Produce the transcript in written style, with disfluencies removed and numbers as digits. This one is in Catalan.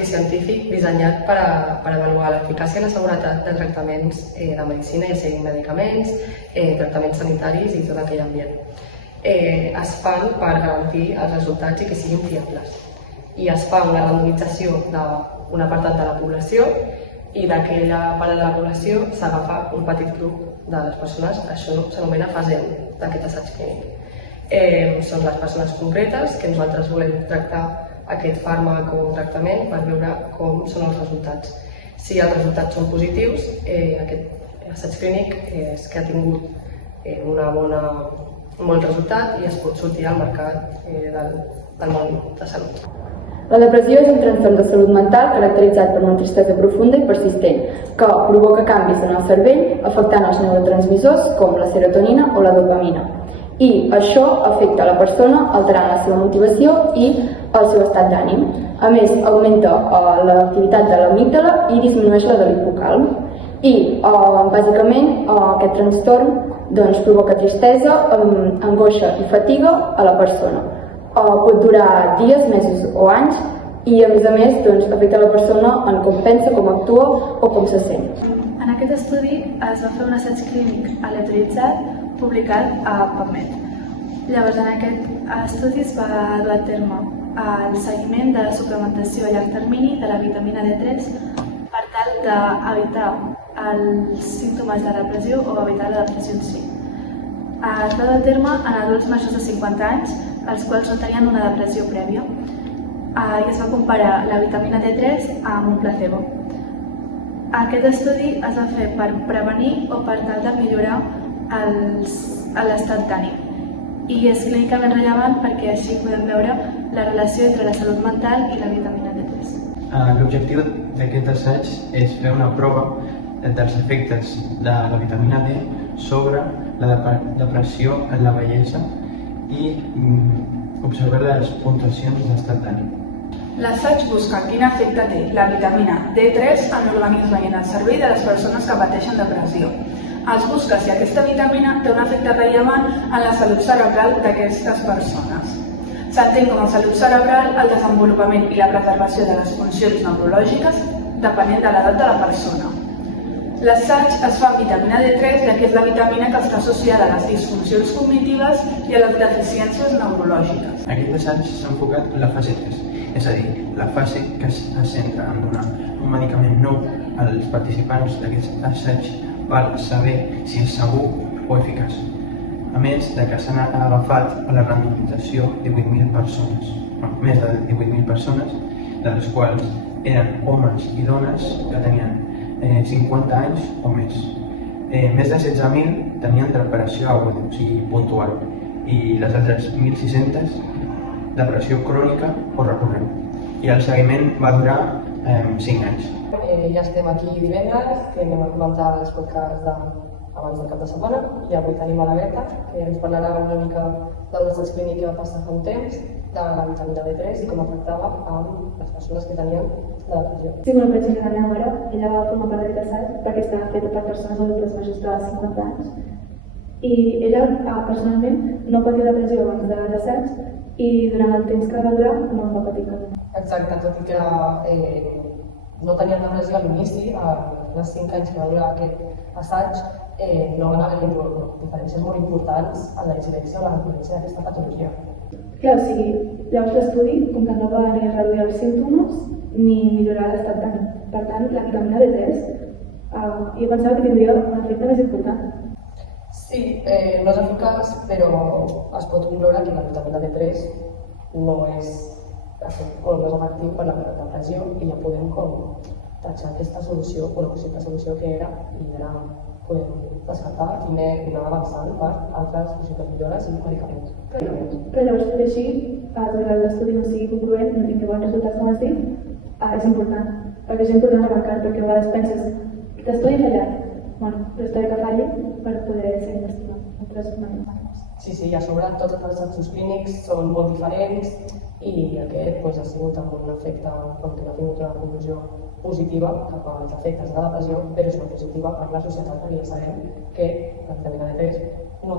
estudi científic dissenyat per avaluar l'eficàcia i la seguretat de tractaments de medicina, ja siguin medicaments, tractaments sanitaris i tot aquell ambient. Es fan per garantir els resultats i que siguin fiables. I es fa una randomització d'un apartat de la població i d'aquella part de la població s'agafa un petit grup de les persones, això s'anomena fase 1 d'aquest assaig clínic. Són les persones concretes que nosaltres volem tractar aquest fàrmac o tractament per veure com són els resultats. Si els resultats són positius, aquest assaig clínic és que ha tingut un bon resultat i es pot sortir al mercat del món de salut. La depressió és un trastorn de salut mental caracteritzat per una tristesa profunda i persistent que provoca canvis en el cervell afectant els neurotransmissors com la serotonina o la dopamina. I això afecta la persona alterant la seva motivació i el seu estat d'ànim. A més, augmenta l'activitat de l'amígdala i disminueix la de l'hipocalm. I, bàsicament, aquest trastorn provoca tristesa, angoixa i fatiga a la persona. Pot durar dies, mesos o anys i, a més, afecta la persona en com pensa, com actua o com se sent. En aquest estudi es va fer un assaig clínic aleatoritzat publicat a PubMed. Llavors, en aquest estudi es va dur a terme el seguiment de la suplementació a llarg termini de la vitamina D3 per tal d'evitar els símptomes de depressió o evitar la depressió en si. Es va dur a terme en adults majors de 50 anys, els quals no tenien una depressió prèvia, i es va comparar la vitamina D3 amb un placebo. Aquest estudi es va fer per prevenir o per tal de millorar l'estat d'ànim i és clínicament rellevant perquè així podem veure la relació entre la salut mental i la vitamina D3. L'objectiu d'aquest assaig és fer una prova dels efectes de la vitamina D sobre la depressió en la vellesa i observar les puntuacions d'estat d'ànim. L'assaig busca quin efecte té la vitamina D3 en l'organisme i en el cervell de les persones que pateixen depressió. Es busca si aquesta vitamina té un efecte rellevant en la salut cerebral d'aquestes persones. S'entén com a salut cerebral el desenvolupament i la preservació de les funcions neurològiques depenent de l'edat de la persona. L'assaig es fa amb vitamina D3, ja que és la vitamina que està associada a les disfuncions cognitives i a les deficiències neurològiques. Aquest assaig s'ha enfocat en la fase 3, és a dir, la fase que es centra en donar un medicament nou als participants d'aquest assaig per saber si és segur o eficaç. A més de que s'han agafat a la randomització 18.000 persones, més de 18.000 persones, de les quals eren homes i dones que tenien 50 anys o més. Més de 16.000 tenien depressió aguda, o sigui, puntual, i les altres 1.600 depressió crònica o recurrent. I el seguiment va durar 5 anys. Ja estem aquí divendres, que anem a comentar els podcasts abans del cap de setmana, i avui tenim a la Berta, que ens parlarà una mica del assaig clínic que va passar fa un temps, de la vitamina D3 i com afectava amb les persones que tenien la depressió. Sí, per exemple, la meva mare, ella va formar part d'aquest assaig perquè estava feta per persones adultes majors de 50 anys i ella personalment no patia depressió abans de l'assaig i durant el temps que va durar no en va patir cap. Exacte, tot i que no tenia depressió a l'inici, als 5 anys que va durar aquest assaig, no van haver diferències molt importants en la incidència o la recurrència d'aquesta patologia. Clar, o sigui, llavors l'estudi, com que no va ni reduir els símptomes ni millorar l'estat d'ànim. Per tant, la vitamina D3, jo pensava que tindria un efecte més important. Sí, no és eficaç, però es pot concloure que la vitamina D3 no és efectiu per la depressió i ja podem tatxar aquesta solució, una possible solució que era, i ara podem descartar i anar avançant per altres possibles millores i medicaments. Però llavors, tot així, que l'estudi no sigui concloent, no tingui bons resultats com has dit, és important. Perquè és important arrencar, perquè a vegades penses que l'estudi fallat, però està bé que falli per poder ser investigat altres maneres. Sí, i a sobre tots els assajos clínics són molt diferents i aquest ha sigut amb un efecte que ha tingut una conclusió positiva cap als efectes de la depressió, però és una positiva per la societat perquè ja sabem que la vitamina D3 no té